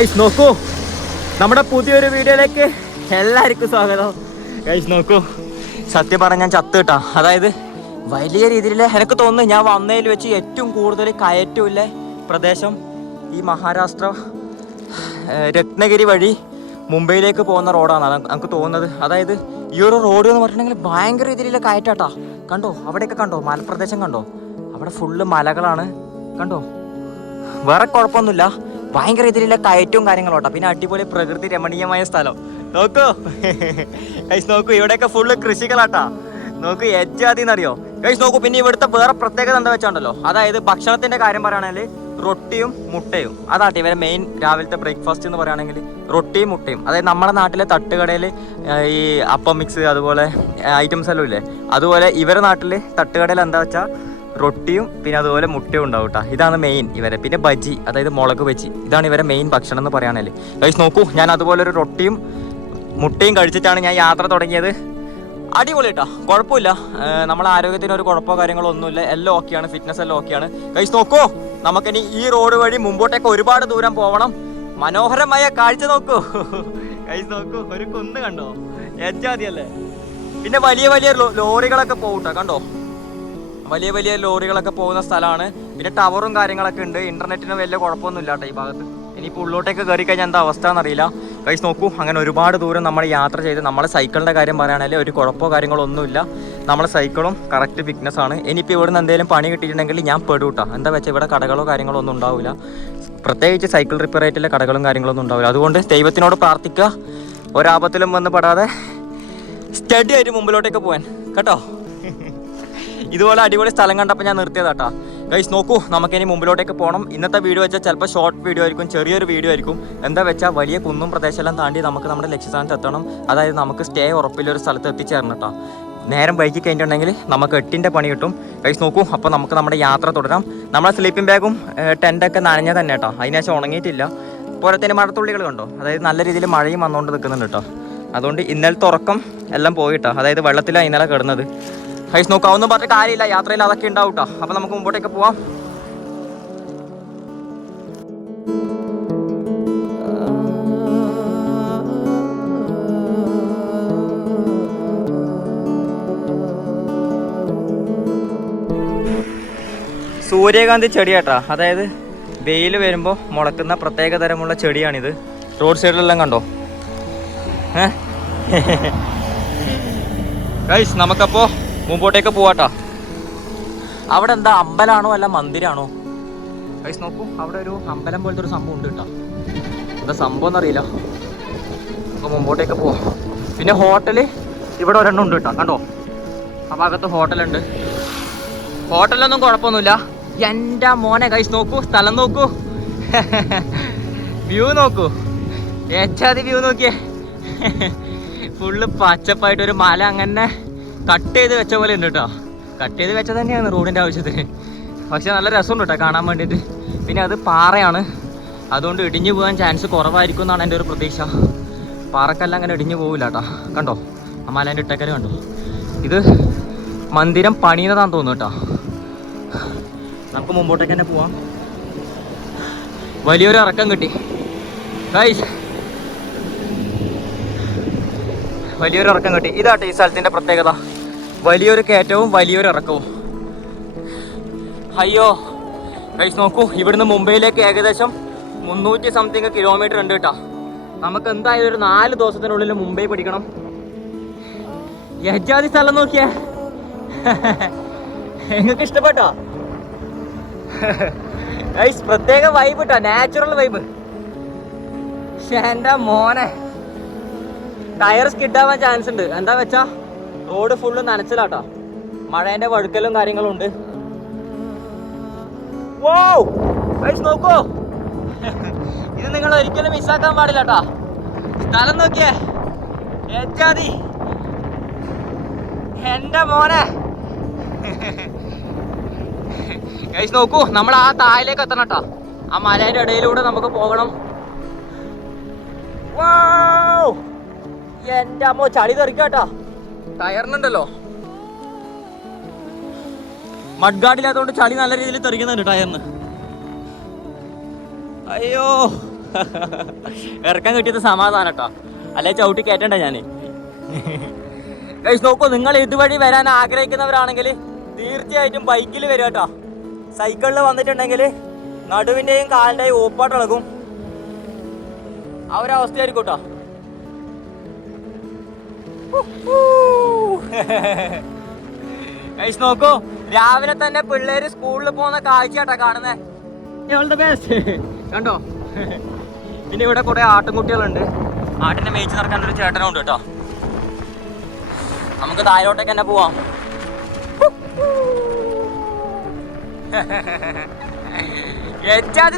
Guys നോക്കൂ. നമ്മുടെ പുതിയൊരു വീഡിയോയിലേക്ക് എല്ലാവർക്കും സ്വാഗതം. ഗൈസ് നോക്കൂ. സത്യം പറഞ്ഞാൽ ഞാൻ ചത്ത് കിട്ടാം. അതായത് വലിയ രീതിയിൽ എനിക്ക് തോന്നുന്നു ഞാൻ വന്നതിൽ വെച്ച് ഏറ്റവും കൂടുതൽ കയറ്റമില്ല പ്രദേശം ഈ മഹാരാഷ്ട്ര രത്നഗിരി വഴി മുംബൈയിലേക്ക് പോകുന്ന റോഡാണ്. നമുക്ക് തോന്നുന്നത്. അതായത് ഈ ഒരു റോഡ് എന്ന് പറഞ്ഞിട്ടുണ്ടെങ്കിൽ ഭയങ്കര രീതിയിൽ കയറ്റാട്ടാ കണ്ടോ? അവിടെയൊക്കെ കണ്ടോ? മലപ്രദേശം കണ്ടോ? അവിടെ ഫുള്ള് മലകളാണ്. കണ്ടോ? വേറെ കുഴപ്പമൊന്നുമില്ല. ഭയങ്കര ഇതിലുള്ള കയറ്റവും കാര്യങ്ങളോട്ടാ. പിന്നെ അടിപൊളി പ്രകൃതി രമണീയമായ സ്ഥലം. നോക്കൂ. കൈസ് നോക്കൂ. ഇവിടെയൊക്കെ ഫുള്ള് കൃഷികളാട്ടാ. നോക്കൂ എജ്ജാതി എന്നറിയോ ഗൈസ് നോക്കൂ. പിന്നെ ഇവിടുത്തെ വേറെ പ്രത്യേകത എന്താ വെച്ചാണ്ടല്ലോ? അതായത് ഭക്ഷണത്തിന്റെ കാര്യം പറയുകയാണെങ്കിൽ റൊട്ടിയും മുട്ടയും. അതാട്ടെ ഇവരെ മെയിൻ രാവിലത്തെ ബ്രേക്ക്ഫാസ്റ്റ് എന്ന് പറയുകയാണെങ്കിൽ റൊട്ടിയും മുട്ടയും. അതായത് നമ്മുടെ നാട്ടിലെ തട്ടുകടയിൽ ഈ അപ്പം മിക്സ് അതുപോലെ ഐറ്റംസ് എല്ലാം ഇല്ലേ? അതുപോലെ ഇവരെ നാട്ടിൽ തട്ടുകടയിൽ എന്താ വെച്ചാൽ റൊട്ടിയും പിന്നെ അതുപോലെ മുട്ടയും ഉണ്ടാവും കേട്ടോ ഇതാണ് മെയിൻ ഇവരെ. പിന്നെ ബജി അതായത് മുളക് ബജി. ഇതാണ് ഇവരെ മെയിൻ ഭക്ഷണം എന്ന് പറയുകയാണല്ലേ ഗൈസ് നോക്കൂ ഞാൻ അതുപോലെ ഒരു റൊട്ടിയും മുട്ടയും കഴിച്ചിട്ടാണ് ഞാൻ യാത്ര തുടങ്ങിയത്. അടിപൊളി കേട്ടോ കുഴപ്പമില്ല. നമ്മളെ ആരോഗ്യത്തിന് ഒരു കുഴപ്പമോ കാര്യങ്ങളോ ഒന്നുമില്ല. എല്ലാം ഓക്കെയാണ് ഫിറ്റ്നസ് എല്ലാം ഓക്കെയാണ് ഗൈസ് നോക്കൂ നമുക്കിനി ഈ റോഡ് വഴി മുമ്പോട്ടേക്ക് ഒരുപാട് ദൂരം പോകണം മനോഹരമായ കാഴ്ച നോക്കൂ. ഗൈസ് നോക്കൂ ഒരു കുന്ന് കണ്ടോ? എജാതിയല്ലേ പിന്നെ വലിയ വലിയ ലോറികളൊക്കെ പോകട്ടോ കണ്ടോ? വലിയ വലിയ ലോറികളൊക്കെ പോകുന്ന സ്ഥലമാണ്. പിന്നെ ടവറും കാര്യങ്ങളൊക്കെ ഉണ്ട്. ഇന്റർനെറ്റിന് വലിയ കുഴപ്പമൊന്നുമില്ല കേട്ടോ ഈ ഭാഗത്ത്. ഇനിയിപ്പോൾ ഉള്ളോട്ടേക്ക് കയറി കഴിഞ്ഞാൽ എന്താ അവസ്ഥ എന്നറിയില്ല. കൈസ് നോക്കൂ അങ്ങനെ ഒരുപാട് ദൂരം നമ്മൾ യാത്ര ചെയ്ത് നമ്മളെ സൈക്കിളിന്റെ കാര്യം പറയുകയാണെങ്കിൽ ഒരു കുഴപ്പമോ കാര്യങ്ങളോ ഒന്നുമില്ല. നമ്മളെ സൈക്കിളും കറക്റ്റ് ഫിറ്റ്നസ് ആണ്. ഇനിയിപ്പോൾ ഇവിടുന്ന് എന്തെങ്കിലും പണി കിട്ടിയിട്ടുണ്ടെങ്കിൽ ഞാൻ പെടൂട്ടാ എന്താ വെച്ചാൽ ഇവിടെ കടകളോ കാര്യങ്ങളോ ഒന്നും ഉണ്ടാവില്ല. പ്രത്യേകിച്ച് സൈക്കിൾ റിപ്പയർ ആയിട്ടുള്ള കടകളും കാര്യങ്ങളൊന്നും ഉണ്ടാവില്ല. അതുകൊണ്ട് ദൈവത്തിനോട് പ്രാർത്ഥിക്കുക. ഒരാപത്തിലും വന്ന് പെടാതെ സ്റ്റഡി ആയിട്ട് മുമ്പിലോട്ടേക്ക് പോകാൻ കേട്ടോ? ഇതുപോലെ അടിപൊളി സ്ഥലം കണ്ടപ്പോൾ ഞാൻ നിർത്തിയതാട്ടാ. ഗൈസ് നോക്കൂ നമുക്കിനി മുമ്പിലോട്ടേക്ക് പോകണം ഇന്നത്തെ വീഡിയോ വെച്ചാൽ ചിലപ്പോൾ ഷോർട്ട് വീഡിയോ ആയിരിക്കും ചെറിയൊരു വീഡിയോ ആയിരിക്കും. എന്താ വെച്ചാൽ വലിയ കുന്നും പ്രദേശമെല്ലാം താണ്ടി നമുക്ക് നമ്മുടെ ലക്ഷ്യസ്ഥാനത്ത് എത്തണം. അതായത് നമുക്ക് സ്റ്റേ ഉറപ്പിലൊരു സ്ഥലത്ത് എത്തിച്ചേരണം കേട്ടോ നേരം വൈകി കഴിഞ്ഞിട്ടുണ്ടെങ്കിൽ നമുക്ക് എട്ടിന്റെ പണി കിട്ടും. ഗൈസ് നോക്കൂ അപ്പോൾ നമുക്ക് നമ്മുടെ യാത്ര തുടരാം. നമ്മുടെ സ്ലീപ്പിംഗ് ബാഗും ടെന്റൊക്കെ നനഞ്ഞ തന്നെ കേട്ടോ അതിനുശേഷം ഉണങ്ങിയിട്ടില്ല. പോരത്തേന് മഴത്തുള്ളികൾ കണ്ടോ? അതായത് നല്ല രീതിയിൽ മഴയും വന്നുകൊണ്ട് നിൽക്കുന്നുണ്ട് കേട്ടോ. അതുകൊണ്ട് ഇന്നലത്തെ ഉറക്കം എല്ലാം പോയിട്ടോ. അതായത് വെള്ളത്തിലാണ് ഇന്നലെ കിടന്നത്. ഹൈസ് നോക്കാവുന്ന പറഞ്ഞ കാര്യമില്ല. യാത്രയിൽ അതൊക്കെ ഉണ്ടാവും കേട്ടോ അപ്പൊ നമുക്ക് മുമ്പോട്ടേക്ക് പോവാം. സൂര്യകാന്തി ചെടിയാട്ടാ. അതായത് വെയിൽ വരുമ്പോൾ മുളക്കുന്ന പ്രത്യേക തരമുള്ള ചെടിയാണിത്. റോഡ് സൈഡിലെല്ലാം കണ്ടോ? ഏഹ് ഗൈസ് നമുക്കപ്പോ മുമ്പോട്ടേക്ക് പോവാട്ടാ. അവിടെ എന്താ അമ്പലാണോ അല്ല മന്ദിരാണോ? വൈസ് നോക്കൂ അവിടെ ഒരു അമ്പലം പോലത്തെ ഒരു സംഭവം ഉണ്ട് കേട്ടോ. എന്താ സംഭവം എന്നറിയില്ല. നമുക്ക് മുമ്പോട്ടേക്ക് പോവാം. പിന്നെ ഹോട്ടൽ ഇവിടെ ഒരെണ്ണം ഉണ്ട് കേട്ടോ കണ്ടോ? ആ ഭാഗത്ത് ഹോട്ടലുണ്ട്. ഹോട്ടലൊന്നും കുഴപ്പമൊന്നുമില്ല. എന്റെ മോനെ കൈസ് നോക്കൂ സ്ഥലം നോക്കൂ. വ്യൂ നോക്കൂ. ഏച്ചാതി വ്യൂ നോക്കിയേ. ഫുള്ള് പച്ചപ്പായിട്ടൊരു മല അങ്ങനെ. കട്ട് ചെയ്ത് വെച്ച പോലെ ഉണ്ട് കേട്ടോ കട്ട് ചെയ്ത് വെച്ച തന്നെയാണ് റോഡിന്റെ ആവശ്യത്തിന്. പക്ഷെ നല്ല രസമുണ്ട് കേട്ടോ കാണാൻ വേണ്ടിയിട്ട്. പിന്നെ അത് പാറയാണ്. അതുകൊണ്ട് ഇടിഞ്ഞു പോകാൻ ചാൻസ് കുറവായിരിക്കും എന്നാണ് എന്റെ ഒരു പ്രതീക്ഷ. പാറക്കെല്ലാം അങ്ങനെ ഇടിഞ്ഞു പോകില്ല കേട്ടോ കണ്ടോ? ആ മലേന്റെ ഇട്ടക്കൽ കണ്ടോ? ഇത് മന്ദിരം പണിയുന്നതാണെന്ന് തോന്നുന്നു കേട്ടോ നമുക്ക് മുമ്പോട്ടേക്ക് തന്നെ പോവാം. വലിയൊരു ഇറക്കം കിട്ടി. ഗൈസ് വലിയൊരു ഇറക്കം കിട്ടി. ഇതാട്ടെ ഈ സ്ഥലത്തിന്റെ പ്രത്യേകത. വലിയൊരു കയറ്റവും വലിയൊരു ഇറക്കവും. അയ്യോ കൈസ് നോക്കൂ ഇവിടുന്ന് മുംബൈയിലേക്ക് ഏകദേശം മുന്നൂറ്റി സംതിങ് കിലോമീറ്റർ ഉണ്ട് കേട്ടോ. നമുക്ക് എന്തായാലും ഒരു നാല് ദിവസത്തിനുള്ളിൽ മുംബൈ പിടിക്കണം. യജാതി സ്ഥലം നോക്കിയേ. നിങ്ങൾക്ക് ഇഷ്ടപ്പെട്ടോ? ഗൈസ് പ്രത്യേക വൈബ് കേട്ടോ നാച്ചുറൽ വൈബ് എന്റെ മോനെ. ടയർ സ്കിഡാവാൻ ചാൻസ് ഉണ്ട്. എന്താ വെച്ചാ? റോഡ് ഫുള്ള് നനച്ചിലാട്ടോ. മഴേന്റെ വഴുക്കലും കാര്യങ്ങളും ഉണ്ട് വോ നോക്കൂ. ഇത് നിങ്ങൾ ഒരിക്കലും മിസ്സാക്കാൻ പാടില്ല സ്ഥലം നോക്കിയേ. ഏറ്റാതി എന്റെ മോനെ. ഗൈസ് നോക്കൂ. നമ്മൾ ആ താഴിലേക്ക് എത്തണം കേട്ടോ. ആ മലയുടെ ഇടയിലൂടെ നമുക്ക് പോകണം. വാ എന്റെ അമ്മ ചളി തെറിക്കാട്ടോ. ടയറിനുണ്ടല്ലോ. മഡ്ഗാർഡില്ലാത്തതുകൊണ്ട് ചളി നല്ല രീതിയിൽ തെറിക്കുന്നുണ്ട് ടയറിന്. അയ്യോ. ഇറക്കാൻ കിട്ടിയത് സമാധാനം കേട്ടോ അല്ലെ ചവിട്ടി കയറ്റണ്ട ഞാൻ നോക്കൂ നിങ്ങൾ ഇതുവഴി വരാൻ ആഗ്രഹിക്കുന്നവരാണെങ്കിൽ തീർച്ചയായിട്ടും ബൈക്കിൽ വരിക കേട്ടോ. സൈക്കിളിൽ വന്നിട്ടുണ്ടെങ്കിൽ നടുവിന്റെയും കാലിന്റെയും ഓപ്പാട്ടിളകും ആ ഒരു അവസ്ഥയായിരിക്കും കേട്ടോ. ഗൈസ് നോക്കൂ രാവിലെ തന്നെ പിള്ളേര് സ്കൂളിൽ പോകുന്ന കാഴ്ച കേട്ടോ കാണുന്നേ കണ്ടോ? പിന്നെ ഇവിടെ കുറെ ആട്ടിൻകുട്ടികളുണ്ട് ആട്ടിനെ മേയിച്ച് നടക്കാൻ ഒരു ചേട്ടനുണ്ട് കേട്ടോ. നമുക്ക് താഴോട്ടേക്ക് തന്നെ പോവാം.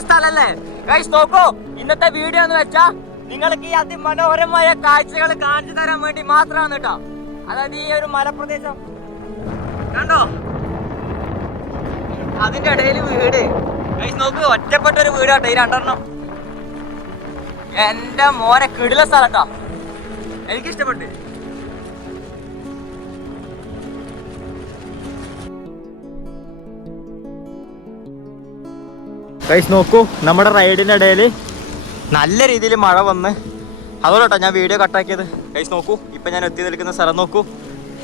സ്ഥലല്ലേ? ഗൈസ് നോക്കൂ ഇന്നത്തെ വീഡിയോ എന്ന് വെച്ചാ നിങ്ങൾക്ക് ഈ അതിമനോഹരമായ കാഴ്ചകൾ കാണിച്ചു തരാൻ വേണ്ടി മാത്രമാണ് കേട്ടോ. അതായത് ഈ ഒരു മലപ്രദേശം. കണ്ടോ? അതിന്റെ ഇടയിൽ വീട്. നോക്ക് ഒറ്റപ്പെട്ട ഒരു വീടാട്ടോ ഈ രണ്ടെണ്ണം. എന്റെ മോനെ കിടില സ്ഥലട്ടോ എനിക്ക് ഇഷ്ടപ്പെട്ടു ഗൈസ് നോക്കൂ നമ്മുടെ റൈഡിന്റെ ഇടയിൽ നല്ല രീതിയിൽ മഴ വന്ന്. അതോടോട്ടോ ഞാൻ വീഡിയോ കട്ടാക്കിയത് ഗൈസ് നോക്കൂ. ഇപ്പൊ ഞാൻ എത്തി നിൽക്കുന്ന സ്ഥലം നോക്കൂ.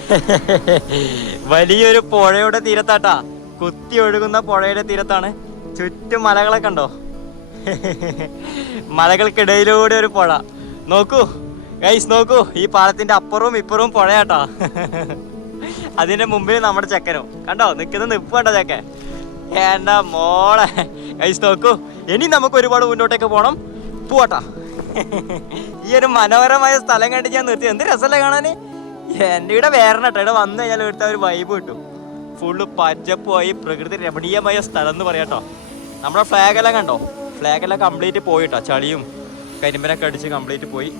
വലിയൊരു പുഴയുടെ തീരത്താട്ടാ. കുത്തി ഒഴുകുന്ന പുഴയുടെ തീരത്താണ്. ചുറ്റും മലകളൊക്കെ ഉണ്ടോ മലകൾക്കിടയിലൂടെ ഒരു പുഴ. നോക്കൂ. ഗൈസ് നോക്കൂ. ഈ പാലത്തിന്റെ അപ്പുറവും ഇപ്പുറവും പുഴയാട്ടാ. അതിന്റെ മുമ്പിൽ നമ്മുടെ ചെക്കനും. കണ്ടോ? നിൽക്കുന്ന നിപ്പ് കണ്ടോ ചെക്കൻ എന്താ മോളെ. ഗൈസ് നോക്കൂ. ഇനി നമുക്ക് ഒരുപാട് മുന്നോട്ടേക്ക് പോകണം പോവാട്ടാ. ഈ ഒരു മനോഹരമായ സ്ഥലം കണ്ടിട്ട് ഞാൻ നിർത്തി. എന്ത് രസമല്ലേ കാണാന്? എന്റെ ഇവിടെ വേറെ ഇവിടെ വന്നു കഴിഞ്ഞാൽ ഇവിടുത്തെ ഒരു വൈബ് കിട്ടും. ഫുള്ള് പച്ചപ്പായി പ്രകൃതി രമണീയമായ സ്ഥലം എന്ന് പറയാട്ടോ നമ്മുടെ ഫ്ലാഗ് എല്ലാം കണ്ടോ? ഫ്ലാഗ് എല്ലാം കംപ്ലീറ്റ് പോയിട്ടോ ചളിയും കരിമ്പനൊക്കെ അടിച്ച് കംപ്ലീറ്റ് പോയി.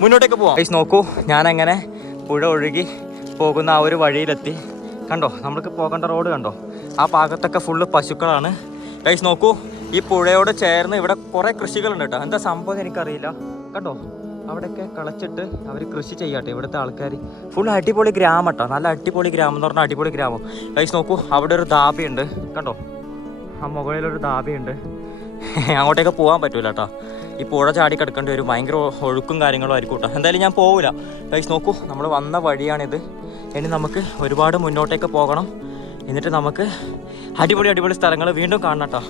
മുന്നോട്ടേക്ക് പോവാം. ഗൈസ് നോക്കൂ. ഞാൻ അങ്ങനെ പുഴ ഒഴുകി പോകുന്ന ആ ഒരു വഴിയിലെത്തി. കണ്ടോ? നമ്മൾക്ക് പോകേണ്ട റോഡ് കണ്ടോ? ആ ഭാഗത്തൊക്കെ ഫുള്ള് പശുക്കളാണ്. ഗൈസ് നോക്കൂ. ഈ പുഴയോട് ചേർന്ന് ഇവിടെ കുറേ കൃഷികളുണ്ട് കേട്ടോ. എന്താ സംഭവം എനിക്കറിയില്ല. കണ്ടോ? അവിടെയൊക്കെ കളച്ചിട്ട് അവർ കൃഷി ചെയ്യാട്ടെ ഇവിടുത്തെ ആൾക്കാർ ഫുൾ അടിപൊളി ഗ്രാമം കേട്ടോ. നല്ല അടിപൊളി ഗ്രാമം എന്ന് പറഞ്ഞാൽ അടിപൊളി ഗ്രാമം. ഗൈസ് നോക്കൂ അവിടെ ഒരു ദാബിയുണ്ട് കണ്ടോ? ആ മുകളിലൊരു ദാബിയുണ്ട് അങ്ങോട്ടേക്ക് പോകാൻ പറ്റൂല കേട്ടോ. ഈ പുഴ ചാടി കിടക്കേണ്ടി വരും. ഭയങ്കര ഒഴുക്കും കാര്യങ്ങളും ആയിരിക്കും കേട്ടോ. എന്തായാലും ഞാൻ പോവില്ല ഗൈസ് നോക്കൂ നമ്മൾ വന്ന വഴിയാണിത്. ഇനി നമുക്ക് ഒരുപാട് മുന്നോട്ടേക്ക് പോകണം. എന്നിട്ട് നമുക്ക് അടിപൊളി അടിപൊളി സ്ഥലങ്ങൾ വീണ്ടും കാണണം കേട്ടോ.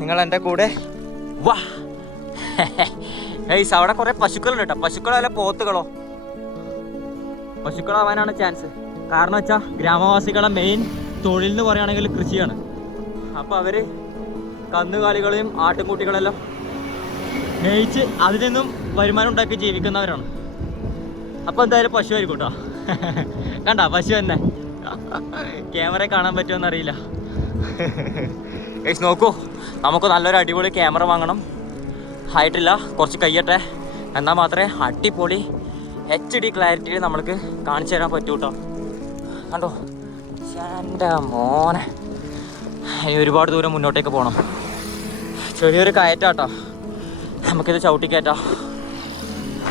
നിങ്ങൾ എന്റെ കൂടെ? വാ. ഏയ്സ് അവിടെ കുറേ പശുക്കളുണ്ട് കേട്ടോ. പശുക്കളല്ല പോത്തുകളോ? പശുക്കളാവാനാണ് ചാൻസ് കാരണം വെച്ചാൽ ഗ്രാമവാസികളെ മെയിൻ തൊഴിൽ എന്ന് പറയുകയാണെങ്കിൽ കൃഷിയാണ്. അപ്പോൾ അവർ കന്നുകാലികളെയും ആട്ടിൻകുട്ടികളെല്ലാം മേയിച്ച് അതിൽ നിന്നും വരുമാനം ഉണ്ടാക്കി ജീവിക്കുന്നവരാണ്. അപ്പോൾ എന്തായാലും പശു ആയിരിക്കും കേട്ടോ കണ്ട പശു തന്നെ. ക്യാമറ കാണാൻ പറ്റുമെന്ന് അറിയില്ല ഗൈസ് നോക്കൂ. നമുക്ക് നല്ലൊരു അടിപൊളി ക്യാമറ വാങ്ങണം. ആയിട്ടില്ല കുറച്ച് കയ്യട്ടെ. എന്നാൽ മാത്രമേ അടിപൊളി എച്ച് ഡി ക്ലാരിറ്റിയിൽ നമ്മൾക്ക് കാണിച്ചു തരാൻ പറ്റൂ കേട്ടോ കണ്ടോ? എന്റെ മോനെ. ഇനി ഒരുപാട് ദൂരം മുന്നോട്ടേക്ക് പോകണം ചെറിയൊരു കയറ്റാട്ടോ. നമുക്കിത് ചവിട്ടി കയറ്റാം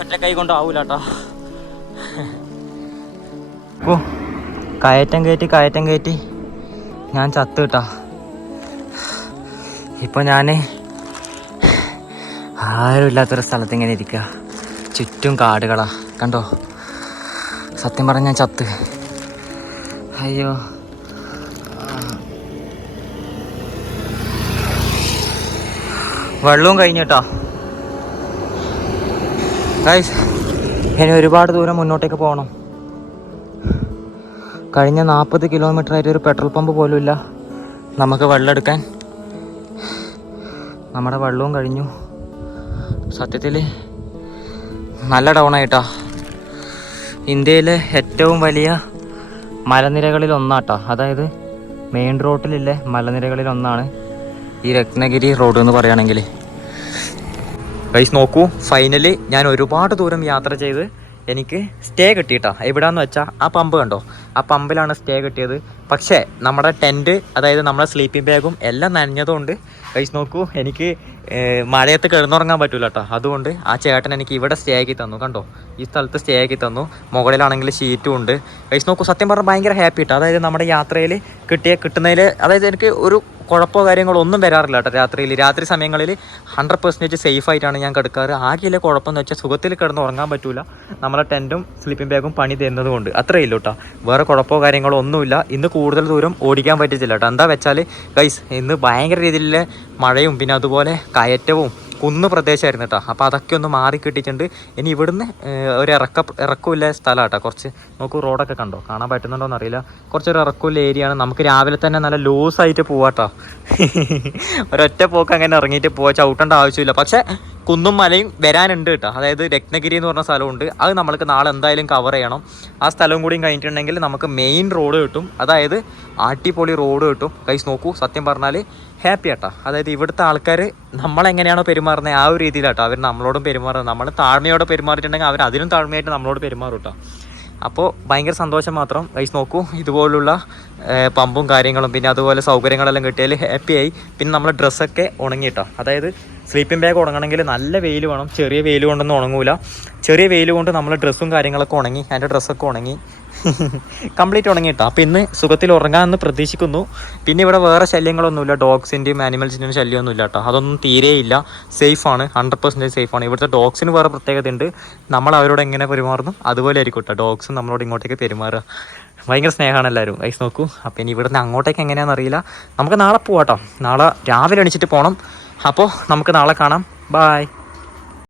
ഒറ്റ കൈ കൊണ്ടാവൂല കേട്ടോ ഓ കയറ്റം കയറ്റി കയറ്റം കയറ്റി ഞാൻ ചത്ത് കിട്ടാ. ഇപ്പോൾ ഞാൻ ആരുമില്ലാത്തൊരു സ്ഥലത്ത് ഇങ്ങനെ ഇരിക്കുക ചുറ്റും കാടുകളാ. കണ്ടോ? സത്യം പറഞ്ഞാൽ ചത്ത്. അയ്യോ. വെള്ളവും കഴിഞ്ഞു ഗൈസ് ഇനി ഒരുപാട് ദൂരം മുന്നോട്ടേക്ക് പോകണം കഴിഞ്ഞ നാൽപ്പത് കിലോമീറ്റർ ആയിട്ട് ഒരു പെട്രോൾ പമ്പ് പോലും ഇല്ല നമുക്ക് വെള്ളം എടുക്കാൻ നമ്മുടെ വെള്ളവും കഴിഞ്ഞു. സത്യത്തിൽ നല്ല ഡൗൺ ആയിട്ടാ ഇന്ത്യയിലെ ഏറ്റവും വലിയ മലനിരകളിൽ ഒന്നാട്ടോ. അതായത് മെയിൻ റോട്ടിലില്ലേ മലനിരകളിൽ ഒന്നാണ് ഈ രത്നഗിരി റോഡ് എന്ന് പറയുകയാണെങ്കിൽ. ഗൈസ് നോക്കൂ ഫൈനലി ഞാൻ ഒരുപാട് ദൂരം യാത്ര ചെയ്ത് എനിക്ക് സ്റ്റേ കിട്ടിയിട്ടാ. എവിടാന്ന് വെച്ചാൽ ആ പമ്പ് കണ്ടോ? ആ പമ്പിലാണ് സ്റ്റേ കിട്ടിയത്. പക്ഷേ നമ്മുടെ ടെന്റ് അതായത് നമ്മുടെ സ്ലീപ്പിംഗ് ബാഗും എല്ലാം നനഞ്ഞതുകൊണ്ട് കഴിച്ച് നോക്കൂ എനിക്ക് മഴയത്ത് കിടന്നുറങ്ങാൻ പറ്റില്ല കേട്ടോ അതുകൊണ്ട് ആ ചേട്ടൻ എനിക്ക് ഇവിടെ സ്റ്റേ ആക്കി തന്നു. കണ്ടോ? ഈ സ്ഥലത്ത് സ്റ്റേ ആക്കി തന്നു. മുകളിലാണെങ്കിൽ ഷീറ്റും ഉണ്ട്. കഴിച്ച് നോക്കൂ സത്യം പറഞ്ഞാൽ ഭയങ്കര ഹാപ്പി കേട്ടോ അതായത് നമ്മുടെ യാത്രയിൽ കിട്ടിയ കിട്ടുന്നതിൽ അതായത് എനിക്ക് ഒരു കുഴപ്പമോ കാര്യങ്ങളോ ഒന്നും വരാറില്ല കേട്ടോ രാത്രിയിൽ. രാത്രി സമയങ്ങളിൽ ഹൺഡ്രഡ് പെർസെന്റേജ് സേഫ് ആയിട്ടാണ് ഞാൻ കിടക്കാറ്. ആകെയിലെ കുഴപ്പമെന്ന് വെച്ചാൽ സുഖത്തിൽ കിടന്ന് ഉറങ്ങാൻ പറ്റില്ല നമ്മളെ ടെന്റും സ്ലീപ്പിംഗ് ബാഗും പണി തരുന്നത് കൊണ്ട് അത്രയേ ഉള്ളൂ കേട്ടോ. വേറെ കുഴപ്പമോ കാര്യങ്ങളോ ഒന്നുമില്ല. ഇന്ന് കൂടുതൽ ദൂരം ഓടിക്കാൻ പറ്റത്തില്ല കേട്ടോ. എന്താ വെച്ചാൽ ഗൈസ് ഇന്ന് ഭയങ്കര രീതിയിലുള്ള മഴയും പിന്നെ അതുപോലെ കയറ്റവും കുന്ന് പ്രദേശമായിരുന്നു കേട്ടോ അപ്പോൾ അതൊക്കെ ഒന്ന് മാറി കിട്ടിയിട്ടുണ്ട്. ഇനി ഇവിടുന്ന് ഒരു ഇറക്ക ഇറക്കമില്ല സ്ഥലം കേട്ടോ കുറച്ച് നോക്കൂ റോഡൊക്കെ കണ്ടോ? കാണാൻ പറ്റുന്നുണ്ടോ എന്നറിയില്ല കുറച്ചൊരു ഇറക്കമില്ല ഏരിയ ആണ് നമുക്ക് രാവിലെ തന്നെ നല്ല ലൂസായിട്ട് പോവാട്ടോ ഒരൊറ്റ പോക്ക് അങ്ങനെ ഇറങ്ങിയിട്ട് പോവാ. ചവിട്ടേണ്ട ആവശ്യമില്ല. പക്ഷേ കുന്നും മലയും വരാനുണ്ട് കേട്ടോ അതായത് രത്നഗിരി എന്ന് പറഞ്ഞ സ്ഥലമുണ്ട്. അത് നമ്മൾക്ക് നാളെ എന്തായാലും കവർ ചെയ്യണം. ആ സ്ഥലവും കൂടിയും കഴിഞ്ഞിട്ടുണ്ടെങ്കിൽ നമുക്ക് മെയിൻ റോഡ് കിട്ടും. അതായത് ആട്ടിപ്പൊളി റോഡ് കിട്ടും. കൈസ് നോക്കൂ സത്യം പറഞ്ഞാൽ ഹാപ്പി ആട്ടോ അതായത് ഇവിടുത്തെ ആൾക്കാർ നമ്മളെങ്ങനെയാണോ പെരുമാറുന്നത് ആ ഒരു രീതിയിലാട്ടോ. അവർ നമ്മളോടും പെരുമാറുന്നത്. നമ്മൾ താഴ്മയോടെ പെരുമാറിയിട്ടുണ്ടെങ്കിൽ അവർ അതിനും താഴ്മയായിട്ട് നമ്മളോട് പെരുമാറും കേട്ടോ അപ്പോൾ ഭയങ്കര സന്തോഷം മാത്രം. വൈസ് നോക്കൂ. ഇതുപോലുള്ള പമ്പും കാര്യങ്ങളും പിന്നെ അതുപോലെ സൗകര്യങ്ങളെല്ലാം കിട്ടിയാൽ ഹാപ്പിയായി പിന്നെ നമ്മൾ ഡ്രസ്സൊക്കെ ഉണങ്ങിയിട്ടോ അതായത് സ്ലീപ്പിംഗ് ബാഗ് ഉണങ്ങണമെങ്കിൽ നല്ല വെയിൽ വേണം. ചെറിയ വെയിൽ കൊണ്ടൊന്നും ഉണങ്ങൂല. ചെറിയ വെയിൽ കൊണ്ട് നമ്മൾ ഡ്രസ്സും കാര്യങ്ങളൊക്കെ ഉണങ്ങി എന്റെ ഡ്രസ്സൊക്കെ ഉണങ്ങി. കംപ്ലീറ്റ് ഉണങ്ങിയിട്ടോ? അപ്പോൾ ഇന്ന് സുഖത്തിൽ ഉറങ്ങാമെന്ന് പ്രതീക്ഷിക്കുന്നു. പിന്നെ ഇവിടെ വേറെ ശല്യങ്ങളൊന്നുമില്ല. ഡോഗ്സിന്റെയും ആനിമൽസിന്റെയും ശല്യമൊന്നുമില്ല കേട്ടോ. അതൊന്നും തീരെയില്ല സേഫാണ് ഹൺഡ്രഡ് പെർസെന്റേജ് സേഫാണ് ഇവിടുത്തെ ഡോഗ്സിന് വേറെ പ്രത്യേകത ഉണ്ട്. നമ്മൾ അവരോട് എങ്ങനെ പെരുമാറുന്നു? അതുപോലെ ആയിരിക്കും കേട്ടോ. ഡോഗ്സും നമ്മളോട് ഇങ്ങോട്ടേക്ക് പെരുമാറുക. ഭയങ്കര സ്നേഹമാണ് എല്ലാവരും. ഐസ് നോക്കൂ. അപ്പോൾ ഇനി ഇവിടുന്ന് അങ്ങോട്ടേക്ക് എങ്ങനെയാണെന്ന് അറിയില്ല. നമുക്ക് നാളെ പോവാട്ടോ നാളെ രാവിലെ അണിച്ചിട്ട് പോകണം അപ്പോൾ നമുക്ക് നാളെ കാണാം. ബായ്